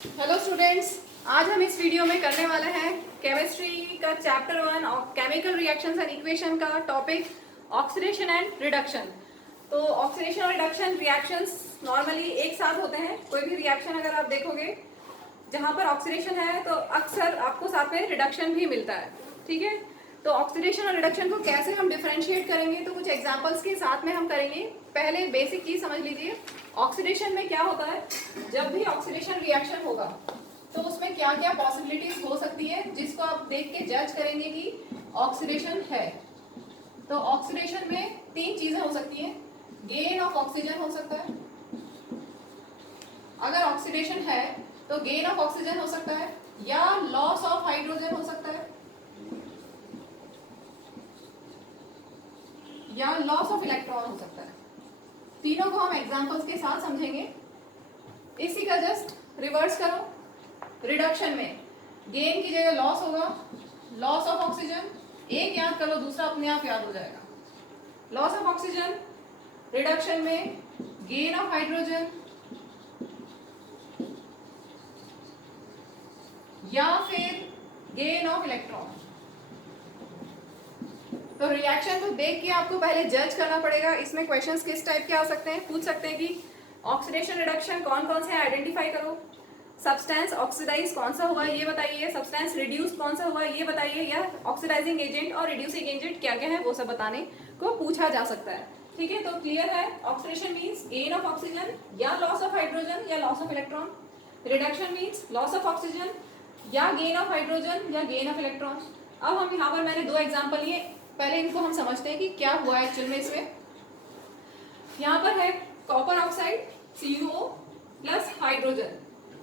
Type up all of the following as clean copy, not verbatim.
Hello students, आज हम इस वीडियो में करने वाले हैं केमिस्ट्री का चैप्टर 1 और केमिकल रिएक्शंस एंड इक्वेशन का टॉपिक ऑक्सीडेशन एंड रिडक्शन। तो ऑक्सीडेशन और रिडक्शन रिएक्शंस नॉर्मली एक साथ होते हैं। कोई भी रिएक्शन अगर आप देखोगे जहाँ पर ऑक्सीडेशन है तो अक्सर आपको साथ में रिडक्शन भी मिलता है। ठीक है, तो ऑक्सीडेशन और रिडक्शन को कैसे हम डिफरेंशिएट करेंगे तो कुछ एग्जांपल्स के साथ में हम करेंगे। पहले बेसिक चीज समझ लीजिए, ऑक्सीडेशन में क्या होता है। जब भी ऑक्सीडेशन रिएक्शन होगा तो उसमें क्या क्या पॉसिबिलिटीज हो सकती है जिसको आप देख के जज करेंगे कि ऑक्सीडेशन है। तो ऑक्सीडेशन में तीन चीजें हो सकती हैं। गेन ऑफ ऑक्सीजन हो सकता है, अगर ऑक्सीडेशन है तो गेन ऑफ ऑक्सीजन हो सकता है, या लॉस ऑफ हाइड्रोजन हो सकता है, या लॉस ऑफ इलेक्ट्रॉन हो सकता है। तीनों को हम एग्जांपल्स के साथ समझेंगे। इसी का जस्ट रिवर्स करो, रिडक्शन में गेन की जगह लॉस होगा, लॉस ऑफ ऑक्सीजन। एक याद कर लो, दूसरा अपने आप याद हो जाएगा। लॉस ऑफ ऑक्सीजन, रिडक्शन में गेन ऑफ हाइड्रोजन या फिर गेन ऑफ इलेक्ट्रॉन। तो रिएक्शन को देख के आपको पहले जज करना पड़ेगा। इसमें क्वेश्चंस किस टाइप के आ सकते हैं, पूछ सकते हैं कि ऑक्सीडेशन रिडक्शन कौन कौन से आइडेंटिफाई करो, सब्सटेंस ऑक्सीडाइज कौन सा हुआ ये बताइए, सब्सटेंस रिड्यूस कौन सा हुआ ये बताइए, या ऑक्सीडाइजिंग एजेंट और रिड्यूसिंग एजेंट क्या क्या है वो सब बताने को पूछा जा सकता है। ठीक है, तो क्लियर है, oxidation means gain of oxygen या लॉस ऑफ हाइड्रोजन या loss of electron. Reduction means loss of oxygen या गेन ऑफ हाइड्रोजन या गेन ऑफ इलेक्ट्रॉन। अब हम यहाँ पर मैंने दो एग्जाम्पल लिए, पहले इनको हम समझते हैं कि क्या हुआ एक्चुअल में इसमें। यहाँ पर है copper oxide CuO plus hydrogen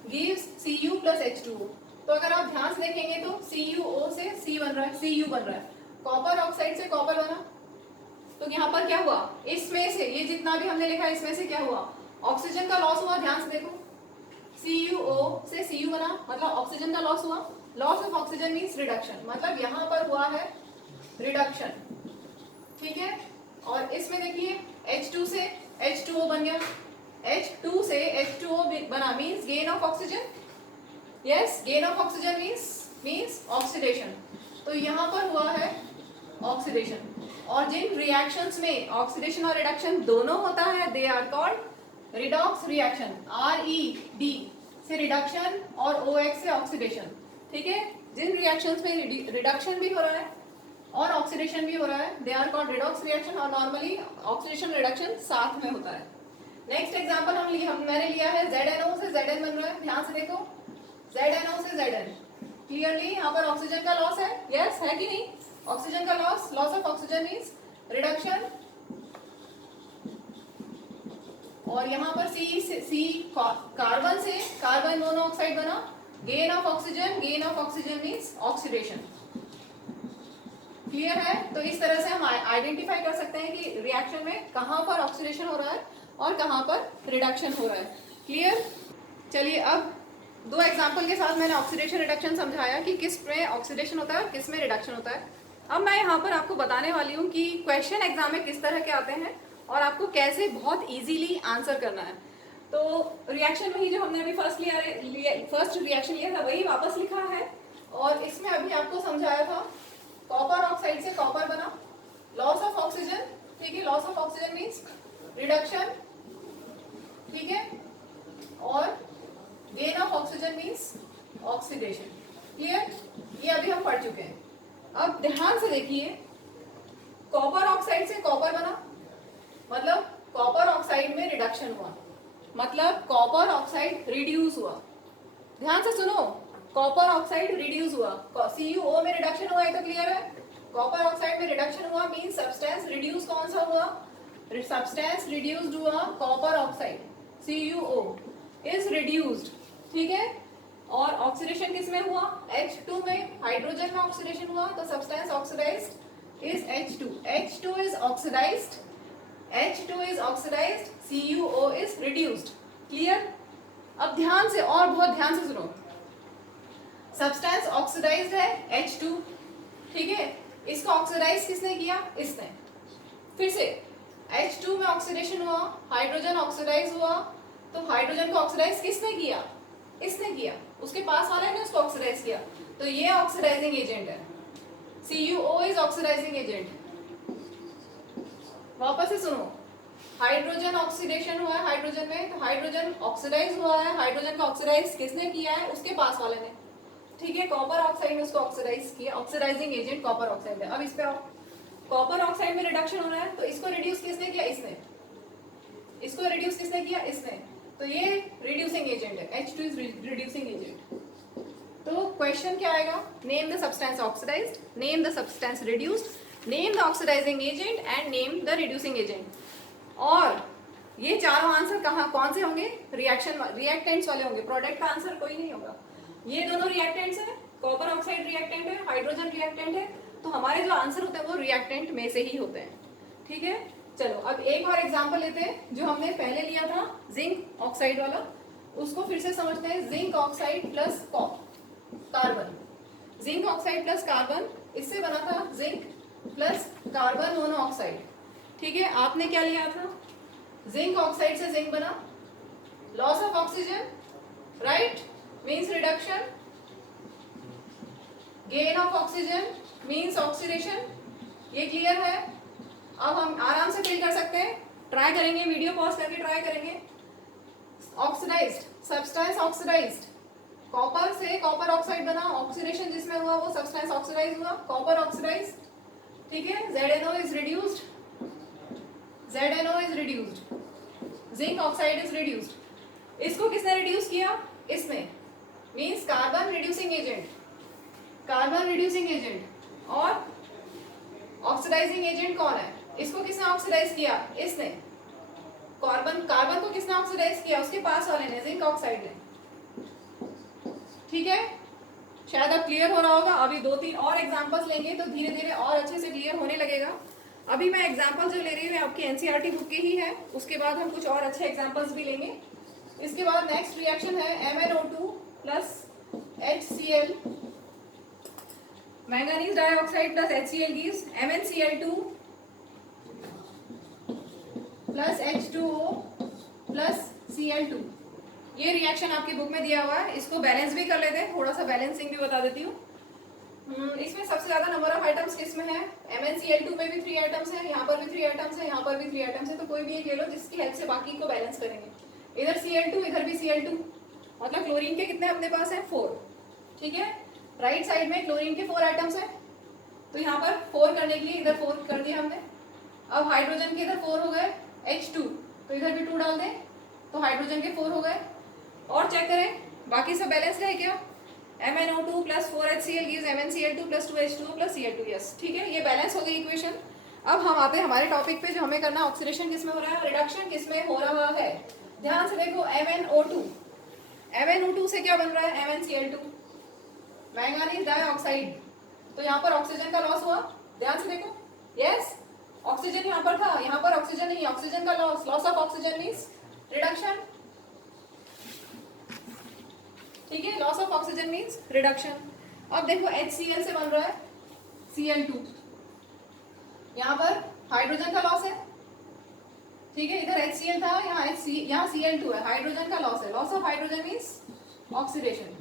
gives Cu plus H2O। तो अगर आप ध्यान से देखेंगे तो CuO से C बन रहा है, Cu बन रहा है, कॉपर ऑक्साइड से कॉपर बना। तो यहाँ पर क्या हुआ, इसमें से ये जितना भी हमने लिखा इसमें से क्या हुआ, ऑक्सीजन का लॉस हुआ। ध्यान से देखो, CuO से Cu बना मतलब ऑक्सीजन का लॉस हुआ। Loss of oxygen means reduction, मतलब यहाँ पर हुआ है रिडक्शन। ठीक है, और इसमें देखिए H2 से H2O बन गया, H2 से H2O बना means gain of oxygen. Yes, gain of oxygen means oxidation. तो यहाँ पर हुआ है ऑक्सीडेशन। और जिन रिएक्शंस में ऑक्सीडेशन और रिडक्शन दोनों होता है they are called redox reaction. RED से रिडक्शन और OX से ऑक्सीडेशन। ठीक है, जिन रिएक्शंस में रिडक्शन भी हो रहा है और ऑक्सीडेशन भी हो रहा है they are called redox reaction, और नॉर्मली ऑक्सीडेशन रिडक्शन साथ में होता है। नेक्स्ट एग्जांपल मैंने लिया है ZNO से Zn बन रहा है। ध्यान से देखो, ZNO से Zn क्लियरली यहाँ पर ऑक्सीजन का लॉस है। यस है कि नहीं, ऑक्सीजन का loss, loss of oxygen means reduction. और यहाँ पर C कार्बन से कार्बन मोनोऑक्साइड बना, gain of oxygen means oxidation. Clear है, तो इस तरह से हम आइडेंटिफाई कर सकते हैं कि रिएक्शन में कहाँ पर ऑक्सीडेशन हो रहा है और कहाँ पर रिडक्शन हो रहा है। क्लियर, चलिए अब दो एग्जांपल के साथ मैंने ऑक्सीडेशन रिडक्शन समझाया कि किस में ऑक्सीडेशन होता है किस में रिडक्शन होता है। अब मैं यहाँ पर आपको बताने वाली हूँ कि क्वेश्चन एग्जाम में किस तरह के आते हैं और आपको कैसे बहुत ईजीली आंसर करना है। तो रिएक्शन में ही जो हमने अभी फर्स्ट रिएक्शन लिया था वही वापस लिखा है, और इसमें अभी आपको समझाया था कॉपर ऑक्साइड से कॉपर बना, लॉस ऑफ ऑक्सीजन। ठीक है, loss of oxygen means reduction. ठीक है, और gain of oxygen means oxidation. Clear, ये अभी हम पढ़ चुके हैं। अब ध्यान से देखिए, कॉपर ऑक्साइड से कॉपर बना मतलब कॉपर ऑक्साइड में रिडक्शन हुआ, मतलब कॉपर ऑक्साइड रिड्यूस हुआ। ध्यान से सुनो, कॉपर ऑक्साइड रिड्यूस हुआ, CuO में रिडक्शन हुआ है तो क्लियर है। कॉपर ऑक्साइड में रिडक्शन हुआ मींस सब्सटेंस रिड्यूस कौन सा हुआ, सब्सटेंस रिड्यूस्ड हुआ copper oxide, CuO is reduced. ठीक है, और ऑक्सीडेशन किस में हुआ, H2 में, हाइड्रोजन में ऑक्सीडेशन हुआ तो substance oxidised is H2 is oxidized, CuO is reduced. Clear, अब ध्यान से और बहुत ध्यान से सुनो, सब्सटेंस ऑक्सीडाइज्ड है H2। ठीक है, इसको ऑक्सीडाइज किसने किया, इसने। फिर से H2 में ऑक्सीडेशन हुआ, हाइड्रोजन ऑक्सीडाइज हुआ, तो हाइड्रोजन को ऑक्सीडाइज किसने किया, इसने किया, उसके पास वाले ने उसको ऑक्सीडाइज किया, तो ये ऑक्सीडाइजिंग एजेंट है। CuO is oxidizing agent. वापस से सुनो, हाइड्रोजन ऑक्सीडेशन हुआ है हाइड्रोजन में, तो हाइड्रोजन ऑक्सीडाइज हुआ है, हाइड्रोजन का ऑक्सीडाइज किसने किया है? उसके पास वाले ने। ठीक है, कॉपर ऑक्साइड ने उसको ऑक्सीडाइज किया, ऑक्सीडाइजिंग एजेंट कॉपर ऑक्साइड है। अब इस पे आओ, कॉपर ऑक्साइड में रिडक्शन हो रहा है, तो इसको रिड्यूस किसने किया? इसने। इसको रिड्यूस किसने किया? इसने। तो ये रिड्यूसिंग एजेंट है, H2 इज रिड्यूसिंग एजेंट। तो क्वेश्चन क्या आएगा? Name the substance oxidized, name the substance reduced, name the oxidizing agent and name the reducing agent. और ये चारों आंसर कहाँ कौन से होंगे? रिएक्टेंट्स वाले होंगे, प्रोडक्ट का आंसर कोई नहीं होगा। ये दोनों रिएक्टेंट्स हैं, कॉपर ऑक्साइड रिएक्टेंट है, हाइड्रोजन रिएक्टेंट है, तो हमारे जो आंसर होते हैं वो रिएक्टेंट में से ही होते हैं। ठीक है, चलो अब एक और एग्जांपल लेते हैं जो हमने पहले लिया था जिंक ऑक्साइड वाला, उसको फिर से समझते हैं। Zinc oxide plus carbon, zinc oxide plus carbon, इससे बना था जिंक प्लस कार्बन मोनोऑक्साइड। ठीक है, आपने क्या लिया था? जिंक ऑक्साइड से जिंक बना, loss of oxygen, right, means reduction, gain of oxygen means oxidation. ये क्लियर है? अब हम आराम से फिल कर सकते हैं, ट्राई करेंगे, वीडियो पॉज करके ट्राई करेंगे। ऑक्सीडाइज्ड सब्सटेंस, ऑक्सीडाइज्ड कॉपर से कॉपर ऑक्साइड बना, ऑक्सीडेशन जिसमें हुआ वो सब्सटेंस ऑक्सीडाइज हुआ, कॉपर ऑक्सीडाइज। ठीक है, ZNO is reduced, ZNO is reduced, zinc oxide is reduced. इसको किसने रिड्यूस किया? इसने, means carbon reducing agent, carbon reducing agent. और ऑक्सीडाइजिंग एजेंट कौन है? इसको किसने ऑक्सीडाइज किया? इसने। कार्बन को किसने ऑक्सीडाइज किया? उसके पास वाले ने, जिंक ऑक्साइड ने। ठीक है, शायद अब क्लियर हो रहा होगा। अभी 2-3 और एग्जांपल्स लेंगे तो धीरे धीरे और अच्छे से क्लियर होने लगेगा। अभी मैं एग्जांपल जो ले रही हूँ आपकी एनसीईआरटी बुक की ही है, उसके बाद हम कुछ और अच्छे एग्जांपल्स भी लेंगे। इसके बाद नेक्स्ट रिएक्शन है MnO2 plus HCl, manganese dioxide plus HCl gives MnCl2 plus H2O plus Cl2। ये रिएक्शन आपकी बुक में दिया हुआ है, इसको बैलेंस भी कर लेते हैं, थोड़ा सा बैलेंसिंग भी बता देती हूँ। इसमें सबसे ज्यादा नंबर ऑफ आइटम्स किस में है? MnCl2 में भी 3 आइटम्स है, यहाँ पर भी 3 आइटम्स है, यहाँ पर भी 3 आइटम्स है, तो कोई भी एक ले लो जिसकी हेल्प से बाकी को बैलेंस करेंगे। इधर Cl2 इधर भी Cl2, मतलब क्लोरीन के कितने अपने पास है? 4। ठीक है, राइट साइड में क्लोरीन के 4 आइटम्स है, तो यहाँ पर 4 करने के लिए इधर 4 कर दिया हमने। अब हाइड्रोजन के इधर 4 हो गए, H2, तो इधर भी 2 डाल दें तो हाइड्रोजन के 4 हो गए। और चेक करें बाकी सब बैलेंस है क्या? MnO2 plus 4HCl gives MnCl2 plus 2H2O plus Cl2। Yes, ठीक है, ये बैलेंस हो गई इक्वेशन। अब हम आते हैं हमारे टॉपिक पे, जो हमें करना है ऑक्सीडेशन किस में हो रहा है, रिडक्शन किस में हो रहा है। ध्यान से देखो, MnO2 से क्या बन रहा है? MnCl2, मैंगनीज डाइऑक्साइड, तो यहाँ पर ऑक्सीजन का लॉस हुआ। ध्यान से देखो, यस, ऑक्सीजन यहाँ पर था, यहाँ पर ऑक्सीजन नहीं, ऑक्सीजन का loss, loss of oxygen means reduction. ठीक है, loss of oxygen means reduction. अब देखो HCl से बन रहा है Cl2, यहाँ पर हाइड्रोजन का लॉस है। ठीक है, इधर HCl था, यहाँ Cl2 है, हाइड्रोजन का लॉस है। Loss of hydrogen means oxidation,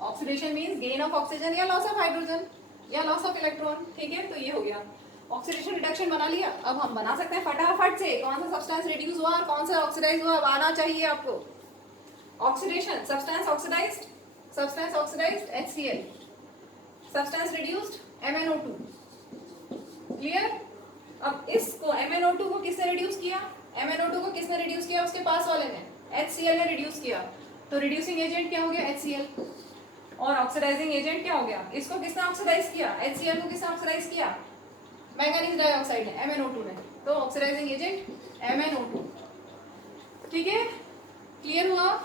oxidation means gain of oxygen या लॉस ऑफ हाइड्रोजन या लॉस ऑफ इलेक्ट्रॉन। ठीक है, तो ये हो गया ऑक्सीडेशन रिडक्शन बना लिया। अब हम बना सकते हैं फटाफट से कौन सा सब्सटेंस रिड्यूस हुआ और कौन सा ऑक्सीडाइज हुआ, आना चाहिए आपको। Oxidation, substance oxidized HCl, substance reduced MnO2। Clear? अब इसको MnO2 को किसने रिड्यूस किया? MnO2 को किसने रिड्यूस किया? उसके पास वाले ने, HCl ने रिड्यूस किया। तो रिड्यूसिंग एजेंट क्या हो गया? HCl। और ऑक्सीडाइजिंग एजेंट क्या हो गया? इसको किसने ऑक्सीडाइज किया? HCl को किसने ऑक्सीडाइज किया? मैंगनीज डाइऑक्साइड ने, MnO2 ने। तो ऑक्सीडाइजिंग एजेंट MnO2। ठीक है, क्लियर हुआ?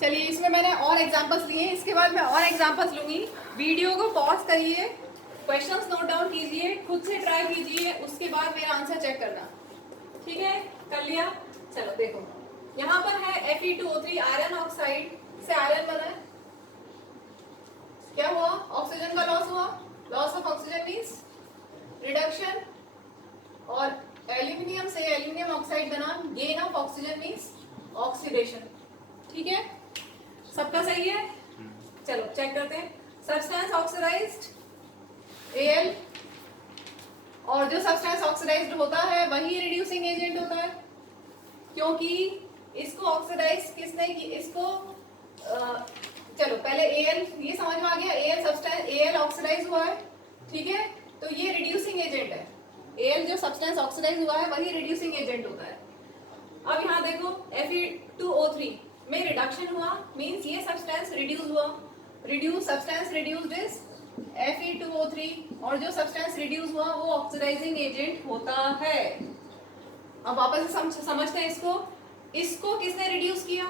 चलिए, इसमें मैंने और एग्जांपल्स लिए, इसके बाद मैं और एग्जांपल्स लूंगी। वीडियो को पॉज करिए, क्वेश्चंस नोट डाउन कीजिए, खुद से ट्राई कीजिए, उसके बाद मेरा आंसर चेक करना। ठीक है, कर लिया? चलो देखो, यहाँ पर है Fe2O3 आयरन ऑक्साइड से आयरन बना है। क्या हुआ? ऑक्सीजन का लॉस हुआ, loss of oxygen means reduction. और एल्यूमिनियम से एल्यूमिनियम ऑक्साइड बना, gain of oxygen means oxidation. ठीक है, सबका सही है? चलो चेक करते हैं। सब्सटेंस ऑक्सीडाइज्ड Al, और जो सब्सटेंस ऑक्सीडाइज्ड होता है वही रिड्यूसिंग एजेंट होता है, क्योंकि इसको ऑक्सीडाइज किसने की, इसको चलो पहले Al ये समझ में आ गया, Al सब्सटेंस, Al ऑक्सीडाइज हुआ है, ठीक है, तो ये रिड्यूसिंग एजेंट है। Al जो सब्सटेंस ऑक्सीडाइज हुआ है वही रिड्यूसिंग एजेंट होता है। अब यहाँ देखो Fe2O3 में रिडक्शन हुआ, मींस ये सब्सटेंस रिड्यूस हुआ, reduce substance reduced is Fe2O3, और जो सब्सटेंस रिड्यूस हुआ वो ऑक्सीडाइजिंग एजेंट होता है। अब वापस से समझते हैं इसको। इसको किसने रिड्यूस किया?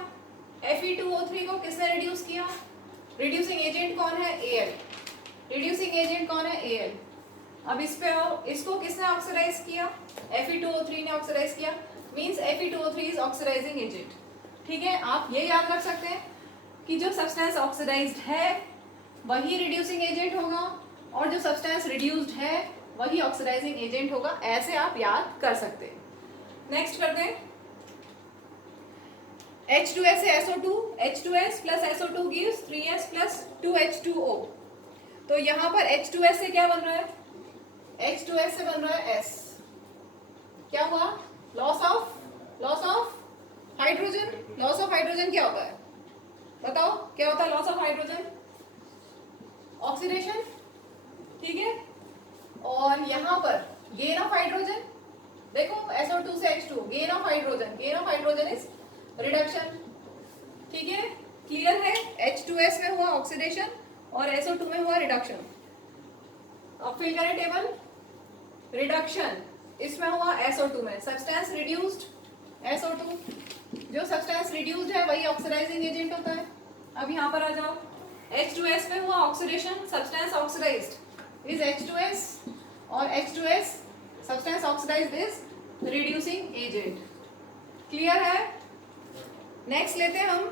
Fe2O3 को किसने रिड्यूस किया? रिड्यूसिंग एजेंट कौन है? Al। रिड्यूसिंग एजेंट कौन है? Al। अब इस पे आओ, इसको किसने ऑक्सीडाइज किया? Fe2O3 ने ऑक्सीडाइज किया, means Fe2O3 is oxidizing agent. ठीक है, आप ये याद रख सकते हैं कि जो सब्सटेंस ऑक्सीडाइज्ड है वही रिड्यूसिंग एजेंट होगा, और जो सब्सटेंस रिड्यूस्ड है वही ऑक्सीडाइजिंग एजेंट होगा। ऐसे आप याद कर सकते हैं। नेक्स्ट करते हैं, H2S से SO2, H2S plus SO2 gives 3S plus 2H2O। तो यहाँ पर H2S से क्या बन रहा है? H2S से बन रहा है S। क्या हुआ? Loss of hydrogen. Loss of hydrogen क्या होता है? बताओ क्या होता है लॉस ऑफ हाइड्रोजन? ऑक्सीडेशन, ठीक है। और यहाँ पर गेन ऑफ हाइड्रोजन, देखो SO2 से H2, gain of hydrogen is reduction, ठीक है, क्लियर है। H2S में हुआ ऑक्सीडेशन और SO2 में हुआ रिडक्शन। अब फिल करें टेबल। रिडक्शन इसमें हुआ SO2 में, सब्सटेंस रिड्यूस्ड SO2, जो सब्सटेंस रिड्यूस्ड है वही ऑक्सीडाइजिंग एजेंट होता है। अब यहाँ पर आ जाओ, H2S में हुआ oxidation, substance oxidised is H2S, और H2S substance oxidised is reducing agent. Clear है? नेक्स्ट लेते हैं हम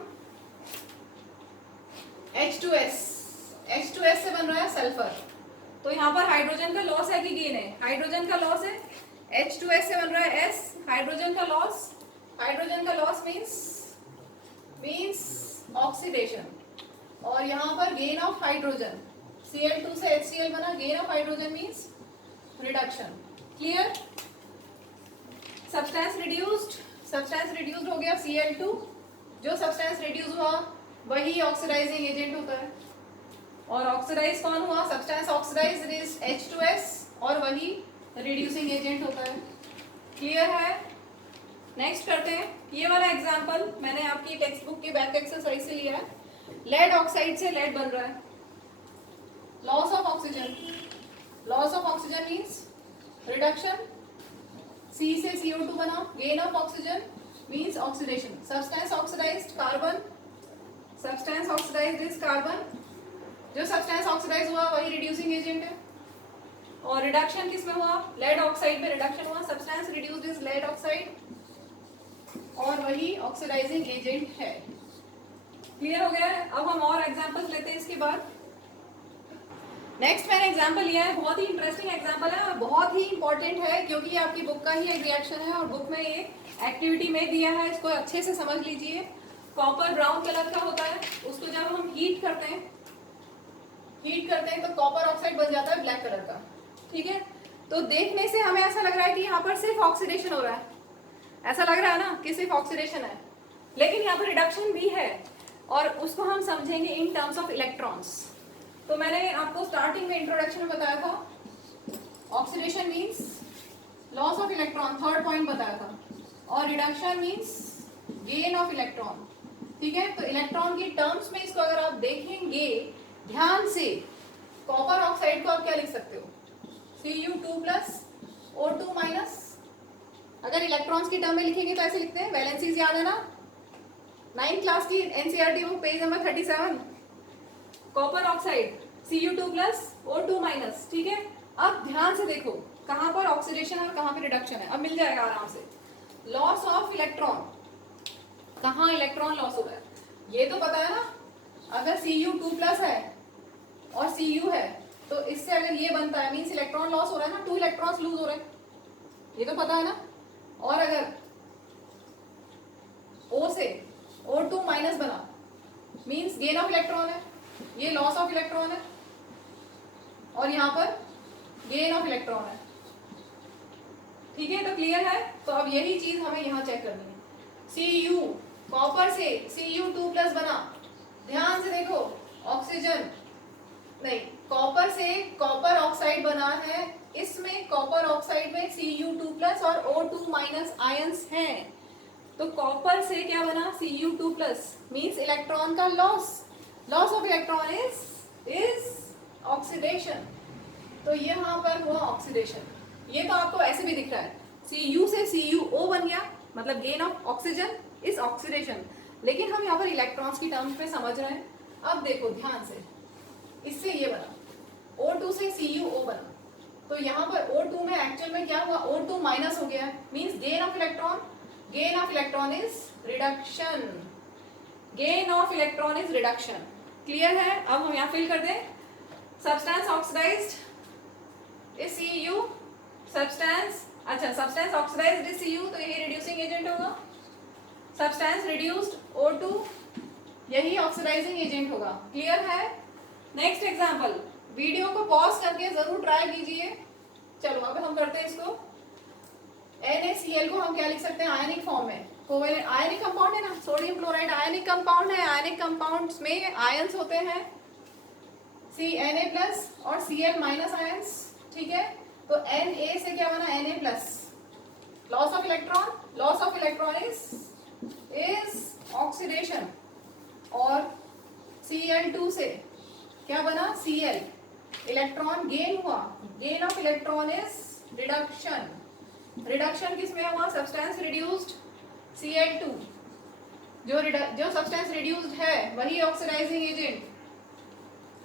H2S से बन रहा है सल्फर। तो यहाँ पर हाइड्रोजन का लॉस है कि गेन है? हाइड्रोजन का लॉस है। H2S से बन रहा है S, हाइड्रोजन का लॉस मींस ऑक्सीडेशन, और यहाँ पर गेन ऑफ हाइड्रोजन, Cl2 से HCl बना, gain of hydrogen means reduction. Clear? Substance reduced हो गया Cl2, जो सब्सटेंस रिड्यूस हुआ वही ऑक्सीडाइजिंग एजेंट होता है, और ऑक्सीडाइज कौन हुआ? सब्सटेंस ऑक्सीडाइज्ड इज H2S, और वही रिड्यूसिंग एजेंट होता है। क्लियर है? नेक्स्ट करते हैं, ये वाला एग्जांपल मैंने आपकी टेक्स्ट बुक की बैक एक्सरसाइज से लिया है। लेड ऑक्साइड से लेड बन रहा है, loss of oxygen means reduction, C से CO2 बना, gain of oxygen means oxidation. Substance oxidised is carbon, जो सब्सटेंस ऑक्सीडाइज हुआ वही रिड्यूसिंग एजेंट है, और रिडक्शन किसमें हुआ? लेड ऑक्साइड में रिडक्शन हुआ, substance reduced is lead oxide, और वही ऑक्सीडाइजिंग एजेंट है। क्लियर हो गया है? अब हम और एग्जांपल्स लेते हैं इसके बाद। नेक्स्ट मैंने एग्जांपल लिया है, बहुत ही इंटरेस्टिंग एग्जांपल है और बहुत ही इंपॉर्टेंट है, क्योंकि ये आपकी बुक का ही एक रिएक्शन है और बुक में ये एक्टिविटी में दिया है, इसको अच्छे से समझ लीजिए। कॉपर ब्राउन कलर का होता है, उसको जब हम हीट करते हैं तो कॉपर ऑक्साइड बन जाता है ब्लैक कलर का, ठीक है। तो देखने से हमें ऐसा लग रहा है कि यहाँ पर सिर्फ ऑक्सीडेशन हो रहा है, ऐसा लग रहा है ना कि सिर्फ ऑक्सीडेशन है, लेकिन यहाँ पर रिडक्शन भी है, और उसको हम समझेंगे इन टर्म्स ऑफ इलेक्ट्रॉन्स। तो मैंने आपको स्टार्टिंग में इंट्रोडक्शन में बताया था, oxidation means loss of electron, third point बताया था, और reduction means gain of electron, ठीक है। तो इलेक्ट्रॉन की टर्म्स में इसको अगर आप देखेंगे ध्यान से, कॉपर ऑक्साइड को आप क्या लिख सकते हो? Cu2 + O2-। अगर इलेक्ट्रॉन्स की टर्म में लिखेंगे तो ऐसे लिखते हैं, वैलेंसीज याद है ना, 9th क्लास की NCERT book page number 37, copper oxide Cu2 + O2-, ठीक है। अब ध्यान से देखो कहाँ पर ऑक्सीडेशन और कहाँ पर रिडक्शन है, अब मिल जाएगा आराम से। लॉस ऑफ इलेक्ट्रॉन, कहाँ इलेक्ट्रॉन लॉस हो रहा है ये तो पता है ना, अगर Cu2+ है और Cu है तो इससे अगर ये बनता है मींस इलेक्ट्रॉन लॉस हो रहा है ना, 2 इलेक्ट्रॉन्स लूज हो रहे हैं, ये तो पता है ना। और अगर O से O2 माइनस बना, मीन्स गेन ऑफ इलेक्ट्रॉन है, ये लॉस ऑफ इलेक्ट्रॉन है, और यहाँ पर गेन ऑफ इलेक्ट्रॉन है। ठीक है, तो क्लियर है। तो अब यही चीज हमें यहाँ चेक करनी है। Cu कॉपर से Cu2+ बना, ध्यान से देखो, ऑक्सीजन नहीं, कॉपर से कॉपर ऑक्साइड बना है, इसमें कॉपर ऑक्साइड में Cu2+ और O2- आयंस हैं। तो कॉपर से क्या बना, Cu2+, मींस इलेक्ट्रॉन का loss of electron is oxidation. तो यहाँ पर हुआ ऑक्सीडेशन। ये तो आपको ऐसे भी दिख रहा है, Cu से CuO बन गया, मतलब gain of oxygen is oxidation. लेकिन हम यहाँ पर इलेक्ट्रॉन्स की टर्म्स पे समझ रहे हैं। अब देखो ध्यान से, इससे ये बना, O2 से CuO बना, तो यहाँ पर O2 में एक्चुअल में क्या हुआ, O2- हो गया, means gain of electron is reduction, gain of electron is reduction. Clear है। अब हम यहाँ फिल कर दें, substance oxidised is Cu, substance oxidised is Cu, तो यही रिड्यूसिंग एजेंट होगा। सब्सटेंस रिड्यूस्ड O2, यही ऑक्सीडाइजिंग एजेंट होगा। क्लियर है। नेक्स्ट एग्जांपल, वीडियो को पॉज करके जरूर ट्राई कीजिए। चलो अब हम करते हैं इसको। NaCl को हम क्या लिख सकते हैं, आयनिक फॉर्म में, कोवेलेंट आयनिक कंपाउंड है ना, सोडियम क्लोराइड आयनिक कंपाउंड है, आयनिक कंपाउंड्स में आयंस होते हैं Na+ और Cl- आयंस। ठीक है, तो Na से क्या बना, Na+, loss of electron is oxidation, और Cl2 से क्या बना, Cl, इलेक्ट्रॉन गेन हुआ, gain of electron is reduction. Reduction किस में हुआ, सब्सटेंस रिड्यूस्ड Cl2, जो सब्सटेंस रिड्यूस्ड है वही oxidising agent,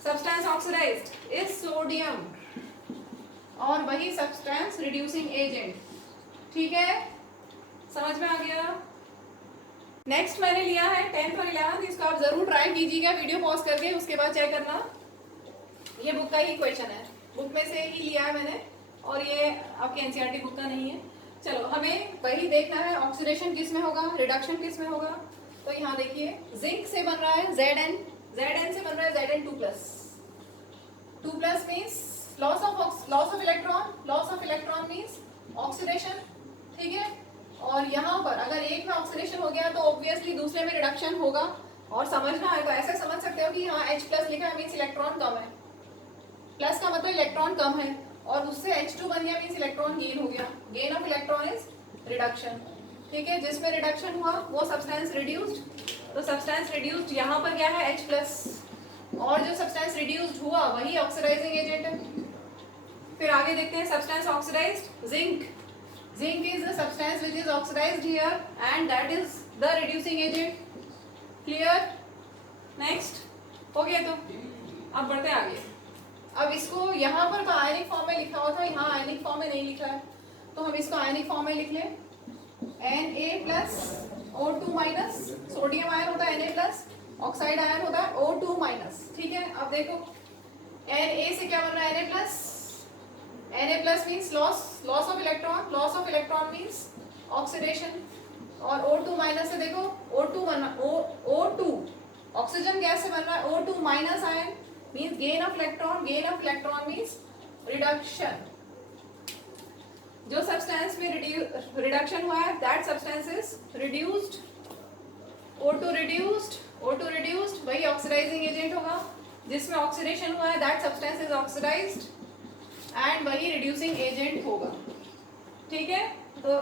substance oxidised is sodium, और वही सब्सटेंस रिड्यूसिंग एजेंट। ठीक है, समझ में आ गया। नेक्स्ट मैंने लिया है 10th और 11th, इसको आप जरूर ट्राई कीजिएगा वीडियो पॉज करके, उसके बाद चेक करना। ये बुक का ही क्वेश्चन है, बुक में से ही लिया है मैंने, और ये आपके एनसीईआरटी बुक का नहीं है। चलो हमें वही देखना है, ऑक्सीडेशन किस में होगा, रिडक्शन किस में होगा। तो यहाँ देखिए, जिंक से बन रहा है Zn से बन रहा है Zn2+, 2+ means loss of electron means oxidation. ठीक है, और यहाँ पर अगर एक में ऑक्सीडेशन हो गया तो ऑब्वियसली दूसरे में रिडक्शन होगा। और समझना है तो ऐसे समझ सकते हो कि यहाँ H+ लिखा है मीन्स इलेक्ट्रॉन कम है, प्लस का मतलब इलेक्ट्रॉन कम है, और उससे H2 बन गया मीन्स इलेक्ट्रॉन गेन हो गया, gain of electron is reduction. ठीक है, जिसमें रिडक्शन हुआ वो सब्सटेंस रिड्यूस्ड, तो सब्सटेंस रिड्यूस्ड यहाँ पर क्या है, H+, और जो सब्सटेंस रिड्यूस्ड हुआ वही ऑक्सीडाइजिंग एजेंट है। फिर आगे देखते हैं, substance oxidised Zinc is the substance which is oxidized here and that is the reducing agent. Clear? Next. हो गया। तो अब बढ़ते हैं आगे। अब इसको यहाँ पर तो आयनिक फॉर्म में लिखा हुआ था, यहाँ आयनिक फॉर्म में नहीं लिखा है, तो हम इसको आयनिक फॉर्म में लिख लें, Na+O2-, सोडियम आयन होता है Na+, ऑक्साइड आयन होता है O2-। ठीक है, अब देखो Na से क्या बन रहा है, Na+ means loss of electron means oxidation, और O2- से देखो, O2 ऑक्सीजन गैस से बन रहा है, O2- ion means gain of electron means reduction। जो सब्सटेंस में रिडक्शन हुआ है that substance is reduced, O2 reduced, वही ऑक्सीडाइजिंग एजेंट होगा। जिसमें ऑक्सीडेशन हुआ है that substance is oxidized and वही रिड्यूसिंग एजेंट होगा। ठीक है, तो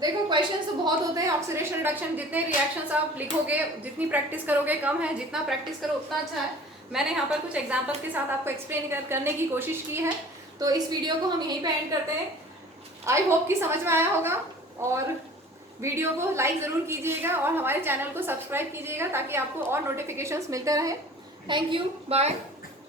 देखो क्वेश्चंस तो बहुत होते हैं, ऑक्सीडेशन रिडक्शन, जितने रिएक्शंस आप लिखोगे, जितनी प्रैक्टिस करोगे कम है, जितना प्रैक्टिस करो उतना अच्छा है। मैंने यहाँ पर कुछ एग्जांपल्स के साथ आपको एक्सप्लेन करने की कोशिश की है। तो इस वीडियो को हम यहीं पे एंड करते हैं। आई होप कि समझ में आया होगा, और वीडियो को लाइक ज़रूर कीजिएगा और हमारे चैनल को सब्सक्राइब कीजिएगा ताकि आपको और नोटिफिकेशंस मिलते रहें। Thank you, bye.